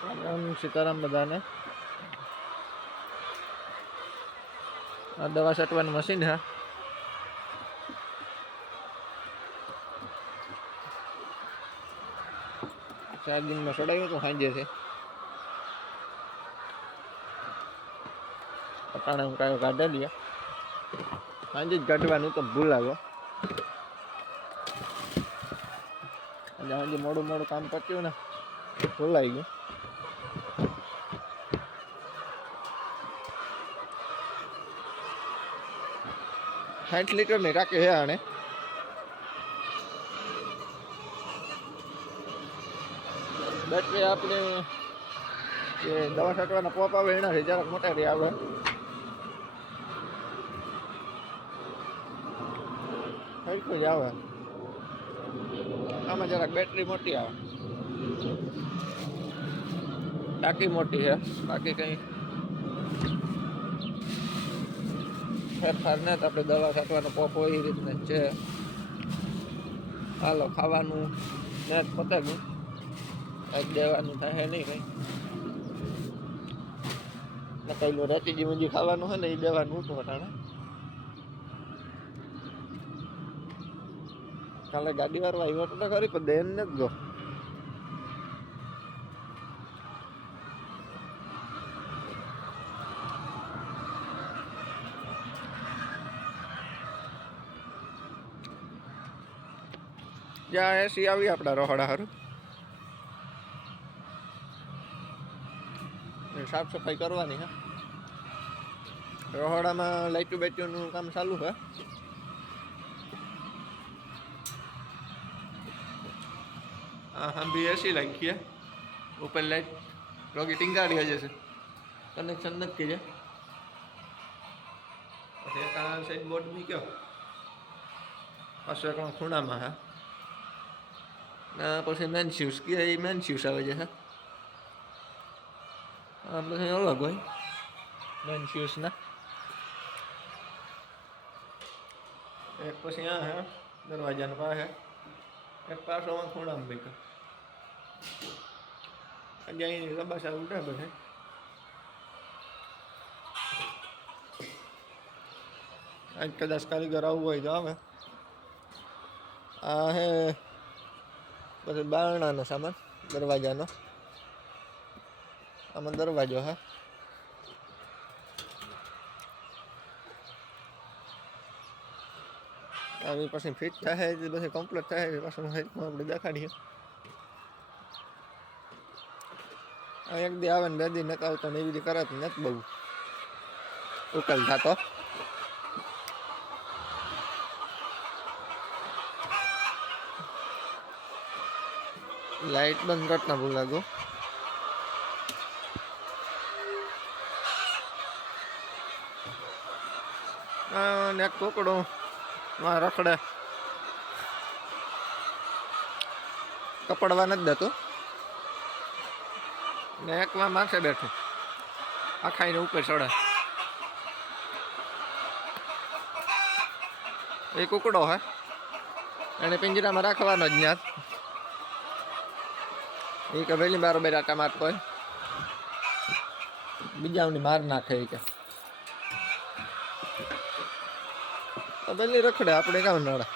રામ સીતારામ બધાને. આ દવા છાંટવાનું મશીન હા ચાર દિનમાં ચડાવ્યું તો સાંજે છે. પટાણા હું કાંઈ કાઢી દઈએ સાંજે જ કાઢવાનું તો ભૂલાવો અને આજે મોડું મોડું કામ પત્યું ને, ભૂલાઈ ગયું. સાઠ લીટરની ટાંકી છે આણે. બેટરી આપણે જે દવા છાંટવાના પોપ આવે એનાથી જરાક મોટા રહી આવે. હરખું જ આવે. આમાં જરાક બેટરી મોટી આવે. ટાંકી મોટી છે. બાકી કંઈ ફેરફાર ને આપણે દવા છાંટવાનો પોપ એ રીતના છે. હાલો, ખાવાનું ને જ પતાવ્યું કાંઈક દેવાનું થાય નહીં કંઈ. ને પેલું રચીજી મુંજી ખાવાનું હોય ને એ દેવાનું હતું વટાણે. કાલે ગાડી વાળો આવ્યો તો ખરી, પણ દેન ને જ ગયો. જ્યાં એસી આવી આપણા રોહડા હારું. ને સાફ સફાઈ કરવાની હા. રોહડામાં લાઈટું બેટ્યુનું કામ ચાલુ છે હા. હા બી એસી લાગી ઉપર લાઈટ રોગી ટીંગાડી હજે છે. કનેક્શન નથી આ સાઈડ બોર્ડ મૂક્યો. પાછો ખૂણામાં હા. પછી મેન શિવ્સ કે એ મેન શિવ્સ આવે છે હા આ પછી અલગ હોય મેન શિવ્સના એક પછી આ હે દરવાજાના પાસે એક પાછોમાં ખૂણામાં બેઠો આજે અહીં લબાસા ઉડે બધે આજ કદાચ કારીગર આવવું હોય તો આવે આ હે પછી બારણાનો સામાન, દરવાજાનો. આમાં દરવાજો હા. આવી પછી ફિટ થાય છે પછી કમ્પ્લીટ થાય છે પાછું હેલ્થમાં આપણે દેખાડીએ. એક દી આવે ને બે દી નતા આવતો ને એવી રીતે કરે નથી બહુ. ઉકેલ થતો. લાઈટ બંધ કરતા ભૂલ લાગો ને કોકડો રખડે. કપડવા નથી દેતો. ને એકમાં માથે બેઠું. આખાઈને ઉપર ચડે એ કુકડો હે. એને પિંજરામાં રાખવાનો જ ત્યાં એ કે વહેલી બારો બેરા મારતો હોય બીજાની માર નાખે એ કે. વહેલી રખડે આપણે કામ નડે.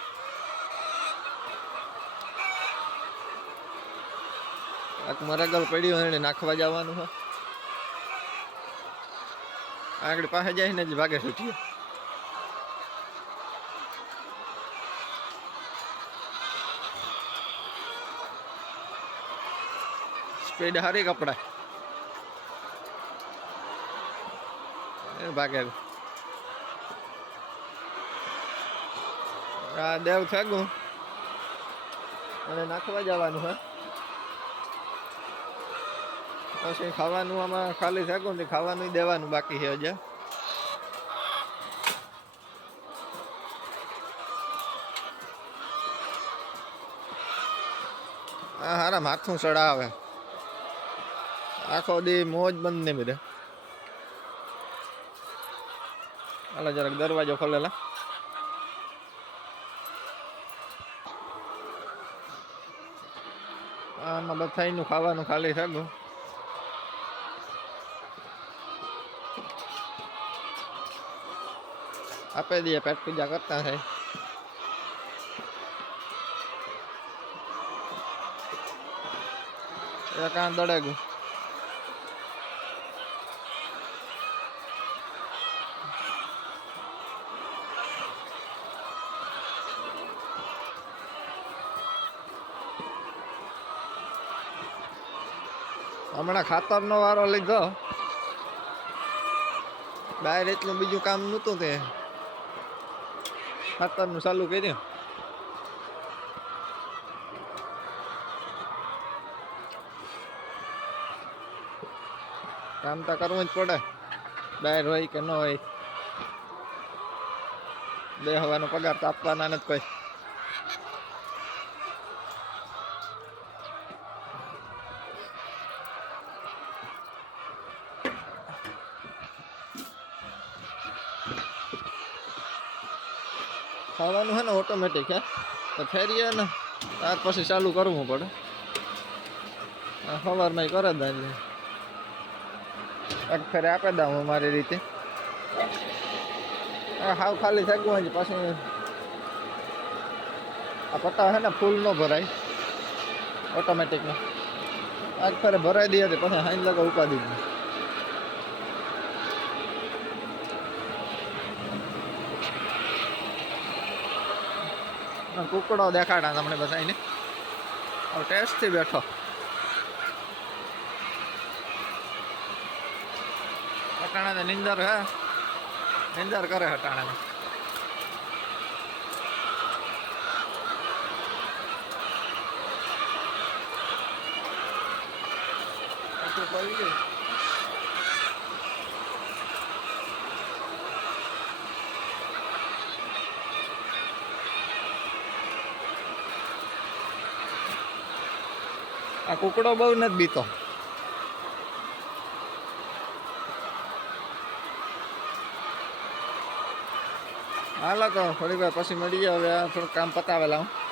આક મરગલ પડ્યું હોય એને નાખવા જવાનું હોય આગળ પાસે જાય ને જ ભાગે છૂટીએ સ્પીડ હારી કપડા. ભાગે. આ દેવ થાગું અને નાખવા જવાનું હે. પછી ખાવાનું આમાં ખાલી થાગું ને ખાવાનું દેવાનું બાકી છે હજે. હારા માથું ચડાવે. આખો દી મોજ બંધ ને બધા હાલો જરાક દરવાજો ખોલેલા આમાં બધાનું ખાવાનું ખાલી થાગું આપે દઈએ પેટ પૂજા કરતા થાય એ કાં દડે ગયું હમણાં ખાતરનો વારો લીધો. બહાર એટલું બીજું કામ નહોતું તે. ખાતરનું ચાલુ કર્યું. કામ તો કરવું જ પડે. બહાર હોય કે ન હોય. બે હવાનો પગાર તો આપવાના નથી કોઈ. ખાવાનું હે ને ઓટોમેટિક હે. તો ફેરીએ ને ત્યાર પછી ચાલુ કરવું પડે. આ સવારમાં કરે જ એટલે એક ફેરે આપી દઉં મારી રીતે. હાવ ખાલી ગયું હજી પાછું આ પટ્ટા હે ને ફૂલ ન ભરાય. ઓટોમેટિકમાં આજ ફેરે ભરાઈ દઈએ પછી હાઈ લગા ઉપાડી દઈએ. કુકડો દેખાડા તમને બધાને ટેસ્ટથી બેઠો. હટાણા તો નિંદર હે? નિંદર કરે હટાણા પડી ગયું આ કુકડો બહુ નથી બીતો. હાલો તો થોડી વાર પછી મળીએ. હવે થોડું કામ પતાવેલા હું.